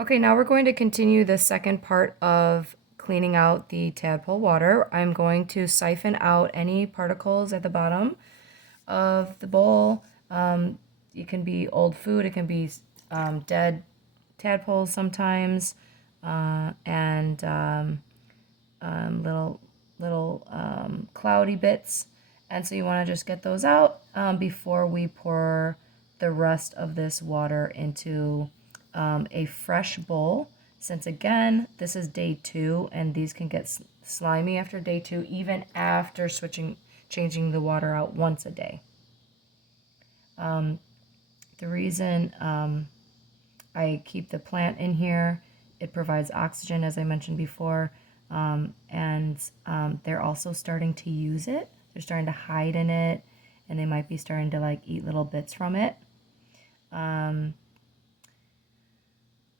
Okay, now we're going to continue the second part of cleaning out the tadpole water. I'm going to siphon out any particles at the bottom of the bowl. It can be old food, it can be dead tadpoles sometimes, and little cloudy bits. And so you want to just get those out before we pour the rest of this water into a fresh bowl. Since again, this is day 2 and these can get slimy after day 2, even after changing the water out once a day. The reason I keep the plant in here, it provides oxygen, as I mentioned before, and they're also starting to use it. They're starting to hide in it, and they might be starting to like eat little bits from it.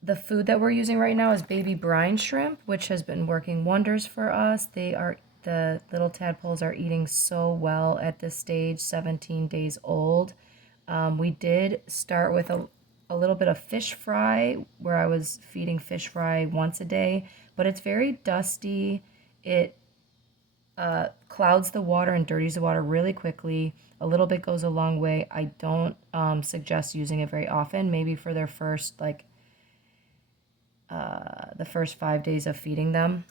The food that we're using right now is baby brine shrimp, which has been working wonders for us. The little tadpoles are eating so well at this stage, 17 days old. We did start with a little bit of fish fry, where I was feeding fish fry once a day, but it's very dusty. It clouds the water and dirties the water really quickly. A little bit goes a long way. I don't suggest using it very often, maybe for their first the first 5 days of feeding them.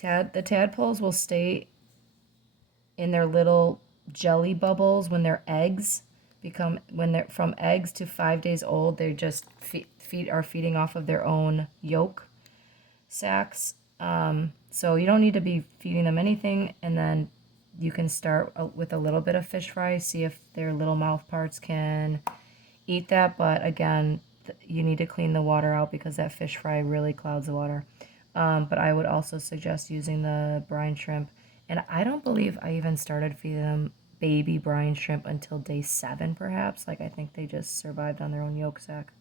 The tadpoles will stay in their little jelly bubbles when they're eggs. When they're from eggs to 5 days old, they just are feeding off of their own yolk sacs. So you don't need to be feeding them anything, and then you can start with a little bit of fish fry, see if their little mouth parts can eat that. But again, you need to clean the water out because that fish fry really clouds the water. But I would also suggest using the brine shrimp. And I don't believe I even started feeding them baby brine shrimp until day 7, perhaps. Like, I think they just survived on their own yolk sac.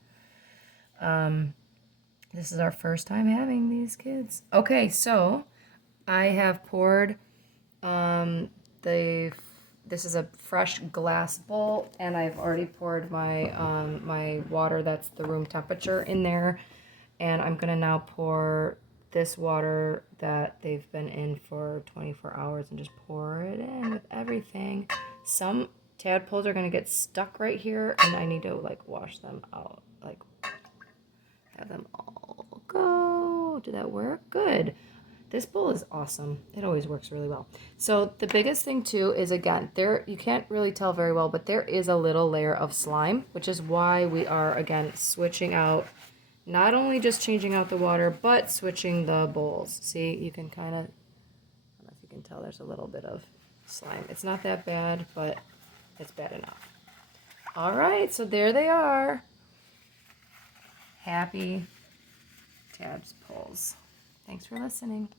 This is our first time having these kids. Okay, so I have poured this is a fresh glass bowl, and I've already poured my my water that's the room temperature in there, and I'm gonna now pour this water that they've been in for 24 hours and just pour it in with everything. Some tadpoles are gonna get stuck right here, and I need to like wash them out, like have them all go. Did that work? Good. This bowl is awesome. It always works really well. So the biggest thing too is, again, you can't really tell very well, but there is a little layer of slime, which is why we are, again, switching out, not only just changing out the water, but switching the bowls. See, you can kind of, I don't know if you can tell, there's a little bit of slime. It's not that bad, but it's bad enough. All right, so there they are. Happy tadpoles. Thanks for listening.